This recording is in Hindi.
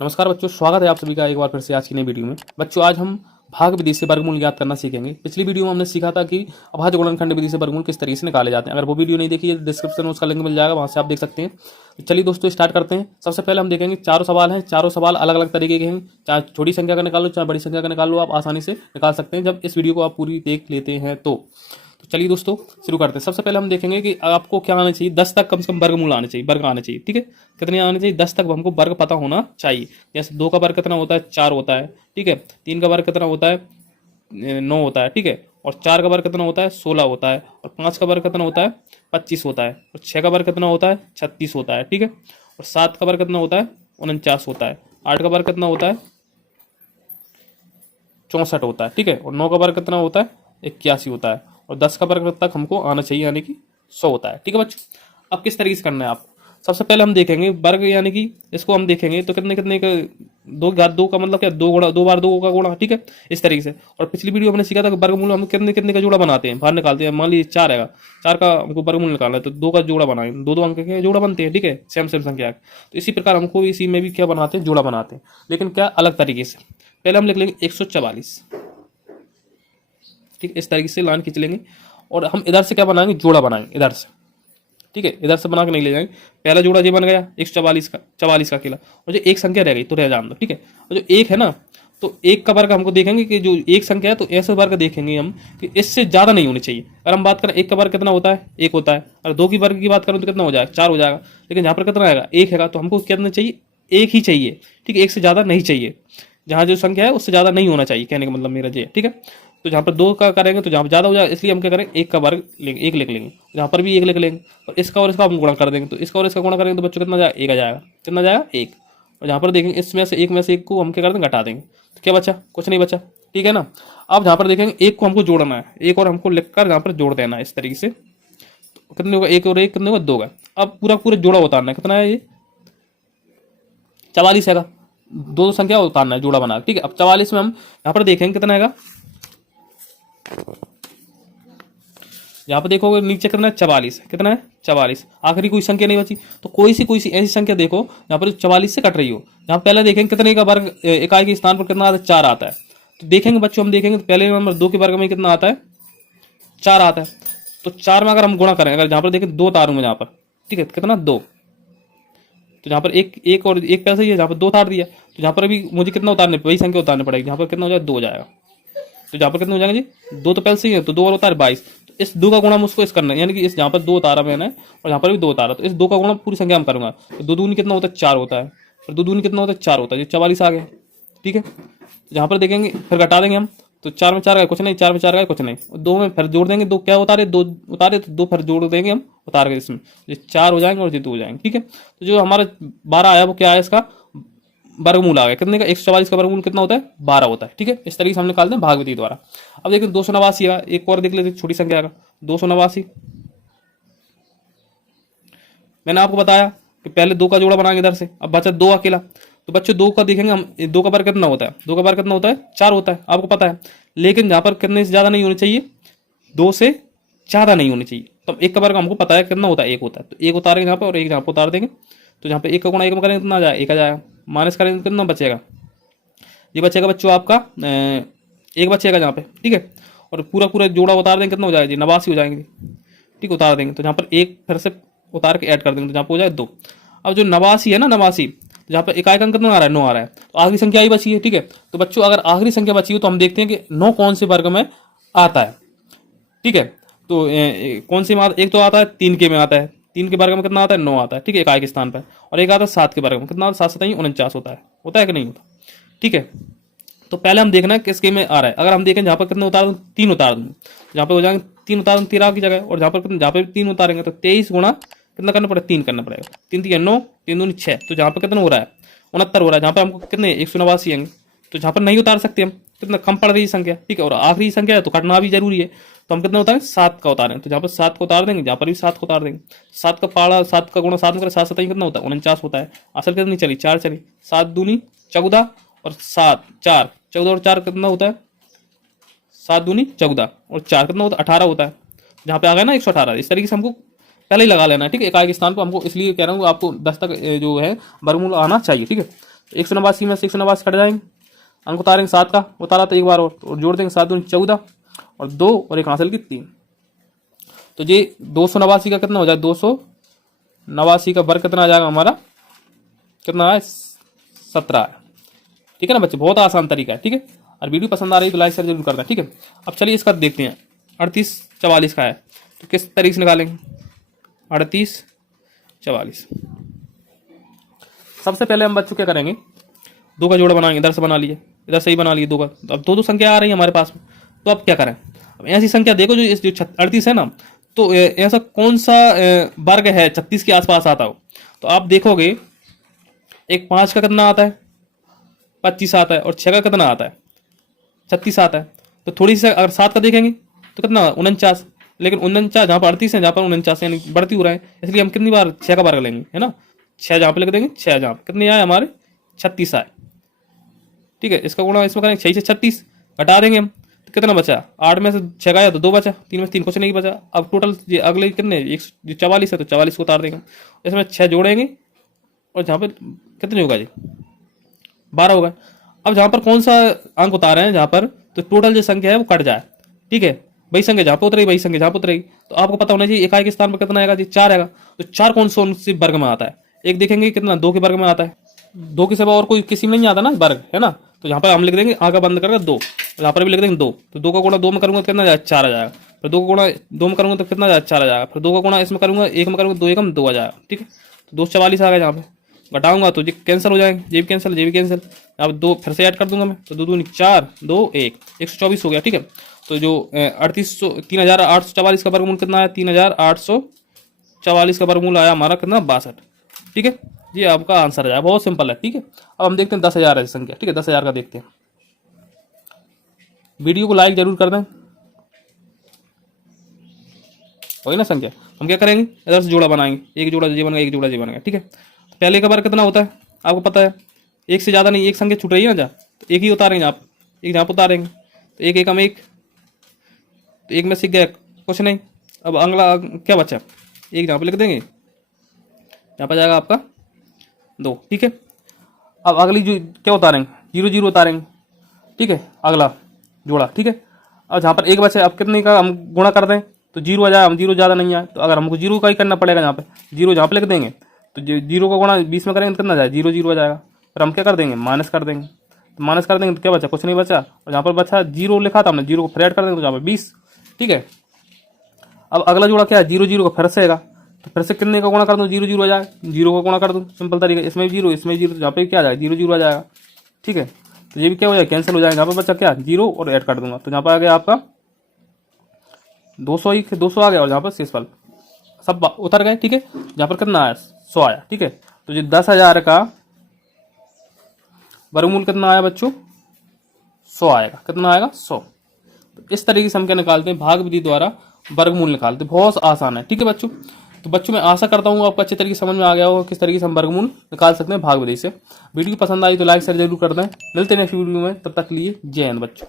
नमस्कार बच्चों, स्वागत है आप सभी का एक बार फिर से आज की नई वीडियो में। बच्चों, आज हम भाग विधि से वर्गमूल ज्ञात करना सीखेंगे। पिछली वीडियो में हमने सीखा था कि अभाज्य गुणनखंड विधि से वर्गमूल किस तरीके से निकाले जाते हैं। अगर वो वीडियो नहीं देखी है, डिस्क्रिप्शन में उसका लिंक मिल जाएगा, वहां से आप देख सकते हैं। तो चलिए दोस्तों, स्टार्ट करते हैं। सबसे पहले हम देखेंगे चारों सवाल हैं। चारों सवाल अलग अलग तरीके के हैं, चाहे छोटी संख्या का निकालो चाहे बड़ी संख्या का निकालो, आप आसानी से निकाल सकते हैं जब इस वीडियो को आप पूरी देख लेते हैं तो चलिए दोस्तों शुरू करते हैं। सबसे पहले हम देखेंगे कि आपको क्या आना चाहिए, 10 तक कम से कम वर्गमूल आने चाहिए, वर्ग आने चाहिए। ठीक है, कितने आने चाहिए? 10 तक हमको वर्ग पता होना चाहिए। जैसे 2 का वर्ग कितना होता है? 4 होता है। ठीक है, 3 का वर्ग कितना होता है? 9 होता है। ठीक है, और 4 का वर्ग कितना होता है? 16 होता है। और 5 का वर्ग कितना होता है? 25 होता है। और 6 का वर्ग कितना होता है? 36 होता है। ठीक है, और 7 का वर्ग कितना होता है? 49 होता है। 8 का वर्ग कितना होता है? 64 होता है। ठीक है, और 9 का वर्ग कितना होता है? 81 होता है। और 10 का वर्ग तक हमको आना चाहिए, यानी कि 100 होता है। ठीक है बच्चों, अब किस तरीके से करना है आपको? सबसे पहले हम देखेंगे वर्ग, यानी कि इसको हम देखेंगे तो कितने कितने का, दो घात दो का मतलब क्या? दो गुणा, 2 बार 2 का गुणा। ठीक है, इस तरीके से। और पिछली वीडियो हमने सीखा था कि वर्गमूल हम कितने कितने का जोड़ा बनाते हैं, बाहर निकालते हैं। मान लीजिए 4 है, 4 का हमको वर्गमूल निकालना है तो 2 का जोड़ा बनाएंगे। दो दो अंक के जोड़ा बनते हैं। ठीक है, सेम सेम संख्या। तो इसी प्रकार हमको इसी में भी क्या बनाते हैं? जोड़ा बनाते हैं, लेकिन क्या अलग तरीके से। पहले हम लिख लेंगे 144। ठीक है, इस तरीके से लाइन खींच लेंगे और हम इधर से क्या बनाएंगे? जोड़ा बनाएंगे इधर से। ठीक है, इधर से बना के नहीं ले जाएंगे। पहला जोड़ा ये बन गया 144 का, 44 का अकेला। और जो एक संख्या रह गई तो रह जान दो। ठीक है, और जो एक है ना, तो एक का वर्ग हमको देखेंगे कि जो एक संख्या है तो ऐसे वर्ग देखेंगे हम कि इससे ज्यादा नहीं होनी चाहिए। अगर हम बात करें एक का वर्ग कितना होता है? 1 होता है। और 2 की वर्ग की बात करें तो कितना हो जाएगा? 4 हो जाएगा। लेकिन यहाँ पर कितना आएगा? 1 है, तो हमको कितना चाहिए? 1 ही चाहिए। ठीक है, 1 से ज्यादा नहीं चाहिए। जहाँ जो संख्या है उससे ज्यादा नहीं होना चाहिए, कहने का मतलब मेरा ये। ठीक है, तो जहाँ पर 2 का करेंगे तो जहाँ पर ज्यादा हो जाएगा, इसलिए हम क्या करेंगे? 1 का वर्ग लेंगे, 1 लिख लेंगे। जहाँ पर भी 1 लिख लेंगे और इसका और इसका हम गुणा कर देंगे, तो इसका और इसका गुणा करेंगे तो बच्चों कितना जाएगा? 1 आ जाएगा। कितना जाएगा? 1। और जहाँ पर देखेंगे इसमें से एक को हम क्या कर देंगे? घटा देंगे। तो क्या बचा? कुछ नहीं बचा। ठीक है ना। अब जहाँ पर देखेंगे एक को हमको जोड़ना है, एक और हमको लिखकर जहाँ पर जोड़ देना है इस तरीके से। तो कितने होगा? 1 और 1 कितने होगा? 2 होगा। अब पूरा पूरा जोड़ा उतारना है। कितना है ये? 44 है। दो संख्या उतारना है जोड़ा बना। ठीक है, अब 44 में हम यहाँ पर देखेंगे कितना है। यहाँ पे देखोगे नीचे कितना है? 44। कितना है? 44। आखिरी कोई संख्या नहीं बची, तो कोई सी ऐसी संख्या देखो यहाँ पर 44 से कट रही हो। यहाँ पहले देखेंगे कितने का वर्ग इकाई के स्थान पर कितना आता है? 4 आता है। तो देखेंगे बच्चों, हम देखेंगे तो पहले नंबर 2 के वर्ग में कितना आता है? 4 आता है। तो 4 में अगर हम गुणा करें, अगर जहाँ पर देखें 2 उतारूंगा जहाँ पर, ठीक है, कितना? 2। तो जहाँ पर एक और एक पैसा ही है, जहाँ पर 2 उतार दिया, तो जहाँ पर भी मुझे कितना उतारने, वही संख्या उतारनी पड़ेगी। जहाँ पर कितना हो जाए? 2 हो जाएगा। तो जहाँ पर कितना हो जाएगा जी? 2 तो पहले से ही है, तो 2 और उतार 22। तो इस 2 का गुणा मुझको इस करना है, यानी कि इस जहाँ पर 2 उतारा मैंने और यहाँ पर भी 2 उतारा, तो इस 2 का गुणा पूरी संख्या में करूंगा। तो 2 दूनी कितना होता है? 4 होता है। और 2 दूनी कितना होता है? 4 होता है। 44 आ गया। ठीक है, जहाँ पर देखेंगे फिर घटा देंगे हम, तो 4 में 4 गए कुछ नहीं, 4 में 4 गए कुछ नहीं, 2 में फिर जोड़ देंगे। 2 क्या उतारे? 2 उतारे, तो 2 फिर जोड़ देंगे हम उतार के इसमें, ये 4 हो जाएंगे और ये 2 हो जाएंगे। ठीक है, तो जो हमारा 12 आया वो क्या आया? इसका वर्गमूल आ गया। कितने का? 144 का वर्गमूल कितना होता है? 12 होता है। ठीक है, इस तरीके से हम निकालते हैं भाग विधि द्वारा। अब देखिए 289 है, एक और देख लेते छोटी संख्या का 289। मैंने आपको बताया कि पहले 2 का जोड़ा बनाएंगे इधर से, अब बचा 2 अकेला। तो बच्चों 2 का देखेंगे हम, 2 का वर्ग कितना होता है? 2 का वर्ग कितना होता है? 4 होता है, आपको पता है। लेकिन जहां पर कितने से ज्यादा नहीं होनी चाहिए? 2 से ज्यादा नहीं होनी चाहिए। तो 1 का वर्ग हमको पता है कितना होता है? 1 होता है। तो 1 उतारेंगे यहाँ पर और 1 यहाँ पर उतार देंगे। तो जहाँ पे 1 का गुणा 1 में करेंगे कितना आ जाएगा? 1 आ जाएगा। माइनस करेंगे कितना बचेगा? ये बचेगा बच्चों आपका 1 बचेगा जहाँ पे। ठीक है, और पूरा पूरा जोड़ा उतार देंगे, कितना हो जाएगा जी? 89 हो जाएंगे। ठीक, उतार देंगे तो जहाँ पर 1 फिर से उतार के ऐड कर देंगे, तो जहाँ पर हो जाए 2। अब जो 89 है ना, 89 जहाँ पर इकाई का अंक कितना आ रहा है? 9 आ रहा है। तो आखिरी संख्या ही बची है। ठीक है, तो बच्चों अगर आखिरी संख्या बची हो तो हम देखते हैं कि 9 कौन से वर्ग में आता है। ठीक है, तो कौन से में आता? एक तो आता है 3 के में आता है, 3 के वर्ग में कितना आता है? 9 आता है। ठीक है, इकाई के स्थान पर। और एक आता है 7 के वर्ग में, कितना आता है? 7 7 49 होता है कि नहीं होता? ठीक है, तो पहले हम देखना है किसके में आ रहा है। अगर हम देखें जहाँ पर कितने उतार दूँ? 3 उतार दूँ, जहाँ पे हो जाएंगे 3 उतार दूँ 13 की जगह, और जहाँ पे 3 उतारेंगे तो 23 गुणा कितना करना पड़ेगा? 3 करना पड़ेगा। 3 3 9, 3 दूनी 6, तो जहाँ पर कितना हो रहा है? 69 हो रहा है। जहाँ पर हमको कितने 189 आएंगे, तो जहाँ पर नहीं उतार सकते हम, कितना कम पड़ रही है संख्या। ठीक है, और आखिरी संख्या है तो कटना भी जरूरी है, तो हम कितना उतारें? 7 का उतारें। तो जहाँ पर 7 को उतार देंगे, जहाँ पर भी 7 को उतार देंगे। 7 का पाड़ा, 7 का गुणा 7 में करें, 7 7 कितना होता है? 49 होता है। असल कितनी चली? 4 चली। 7 दूनी 14 और 7 4, 14 और 4 कितना होता है? 7 दूनी 14 और 4 कितना होता है? 18 होता है। जहाँ पे आ गया ना 118। इस तरीके से हमको पहले ही लगा लेना है। ठीक है, इकाई के स्थान पर हमको इसलिए कह रहा हूँ आपको 10 तक जो है वर्गमूल आना चाहिए। ठीक है, 189 में से 189 कट जाएंगे, अंक उतारेंगे 7 का, उतारा तो एक बार और जोड़ देंगे, 7 दूनी 14 और 2 और एक हासिल की 3। तो ये 289 का कितना हो जाए, 289 का वर्ग कितना आ जाएगा हमारा, कितना है 17 है। ठीक है ना बच्चे, बहुत आसान तरीका है। ठीक है, और वीडियो पसंद आ रही है तो लाइक शेयर जरूर करना। ठीक है, अब चलिए इसका देखते हैं। 38 44 का है तो किस तरीके से निकालेंगे, 38 44। सबसे पहले हम बच्चों क्या करेंगे, 2 का जोड़ा बनाएंगे। इधर से बना लिए, इधर से ही बना लिए 2 का। तो अब 2 संख्या आ रही है हमारे पास में, तो अब क्या करें, अब ऐसी संख्या देखो जो इस जो 38 है ना, तो ऐसा कौन सा वर्ग है 36 के आसपास आता हो। तो आप देखोगे एक 5 का कितना आता है, 25 आता है, और 6 का कितना आता है, 36 आता है। तो थोड़ी सी अगर 7 का देखेंगे तो कितना 49, लेकिन 49 जहाँ पर 38 है, जहाँ पर 49 यानी बढ़ती हो रहा है, इसलिए हम कितनी बार 6 का वर्ग लेंगे, है ना। 6 जहाँ पे लिख देंगे, 6 जहाँ पे कितने आए हमारे 36 आए। ठीक है, इसका गुणा इसमें करेंगे, 6 से 36 घटा देंगे हम, तो कितना बचा, 8 में से 6 गया तो 2 बचा, 3 में से 3 कुछ नहीं बचा। अब टोटल ये अगले कितने 44 है, तो 44 को उतार देंगे, इसमें 6 जोड़ेंगे और जहाँ पे कितने होगा जी 12 होगा। अब जहाँ पर कौन सा अंक उतारे हैं, जहाँ पर तो टोटल जो संख्या है वो कट जाए। ठीक है, वही संख्या जहाँ पे उतरेगी, वही संख्या जहाँ पे उतरेगी। तो आपको पता होना चाहिए इकाई के स्थान पर कितना आएगा जी, 4 आएगा। तो 4 कौन से वर्ग में आता है, एक देखेंगे कितना 2 के वर्ग में आता है, 2 के सिवा और कोई किसी में नहीं आता ना वर्ग, है ना। तो यहाँ पर हम लिख देंगे आंखा बंद करके 2, यहाँ पर भी लिख देंगे 2। तो 2 का गुणा 2 में करूंगा कितना जाएगा, 4 आ जाएगा। फिर 2 का गुणा 2 में करूंगा तो कितना जाएगा, 4 आ जाएगा। फिर 2 का गुणा इसमें करूंगा 1 में करूंगा 2 एकम 2 आ जाएगा। ठीक है, तो 244 आ गया। यहाँ पे घटाऊंगा तो ये कैंसिल हो जाएंगे, ये भी कैंसिल, ये भी कैंसिल। अब 2 फिर से ऐड कर दूंगा मैं, तो 2 दूनी 4 2 1 124 हो गया। ठीक है, तो जो 3844 का वर्गमूल कितना है, 3844 का वर्गमूल आया हमारा कितना 62। ठीक है, ये आपका आंसर है, बहुत सिंपल है। ठीक है, अब हम देखते हैं 10,000 है संख्या। ठीक है, 10,000 का देखते हैं। वीडियो को लाइक जरूर कर दें, वही ना संख्या। हम क्या करेंगे, इधर से जोड़ा बनाएंगे, एक जोड़ा ये बनेगा, एक जोड़ा ये बनेगा। ठीक है, तो पहले का वर्ग कितना होता है आपको पता है, एक से ज़्यादा नहीं, एक संख्या छूट रही है ना जहाँ, तो एक ही उतारेंगे आप, एक जहाँ पर उतारेंगे तो एक एकम एक, तो एक में सीख गया कुछ नहीं। अब अगला क्या बचा, एक जहाँ पर लिख देंगे, यहाँ पर जाएगा आपका 2। ठीक है, अब अगली जो क्या उतारेंगे, 0 0 उतारेंगे। ठीक है, अगला जोड़ा। ठीक है, अब जहाँ पर एक बचे, अब कितने का हम गुणा कर दें तो 0 आ जाए, हम 0 ज़्यादा नहीं आए, तो अगर हमको 0 का ही करना पड़ेगा, यहाँ पे 0 जहाँ पे लिख देंगे तो 0 का गुणा 20 में करेंगे तो कितना जाए, 0 0 आ जाएगा। फिर हम क्या कर देंगे, माइनस कर देंगे, तो माइनस कर देंगे तो क्या बचा, कुछ नहीं बचा। और जहाँ पर बचा 0 लिखा था हमने, 0 को फिर ऐड कर देंगे तो जहाँ पर 20। ठीक है, अब अगला जोड़ा क्या है, 0 0 का फिर से आएगा, तो फिर से कितने का गुणा कर दूँ, 0 0 आ जाए, 0 का गुणा कर दूँ, सिंपल तरीका, इसमें 0 इसमें 0, तो जहाँ पे क्या आ जाएगा 0 0 आ जाएगा। ठीक है, तो ये भी क्या हो जाएगा, कैंसिल हो जाएगा। यहाँ पर बचा क्या 0 और ऐड कर दूंगा, तो यहाँ पर आ गया आपका 200 ही 200 आ गया, और यहाँ पर शेषफल सब उतर गए। ठीक है, जहाँ पर कितना आया 100 आया। ठीक है, तो ये 10,000 का वर्गमूल कितना आया बच्चों, 100 आएगा। कितना आएगा 100। तो इस तरीके से हम क्या निकालते हैं, भाग विधि द्वारा वर्गमूल निकालते हैं, बहुत आसान है। ठीक है बच्चों, तो बच्चों मैं आशा करता हूँ आपको अच्छे तरीके से समझ में आ गया होगा किस तरीके से हम वर्गमूल निकाल सकते हैं भाग विधि से। वीडियो पसंद आई तो लाइक शेयर जरूर कर दें। मिलते हैं नेक्स्ट वीडियो में, तब तक के लिए जय हिंद बच्चों।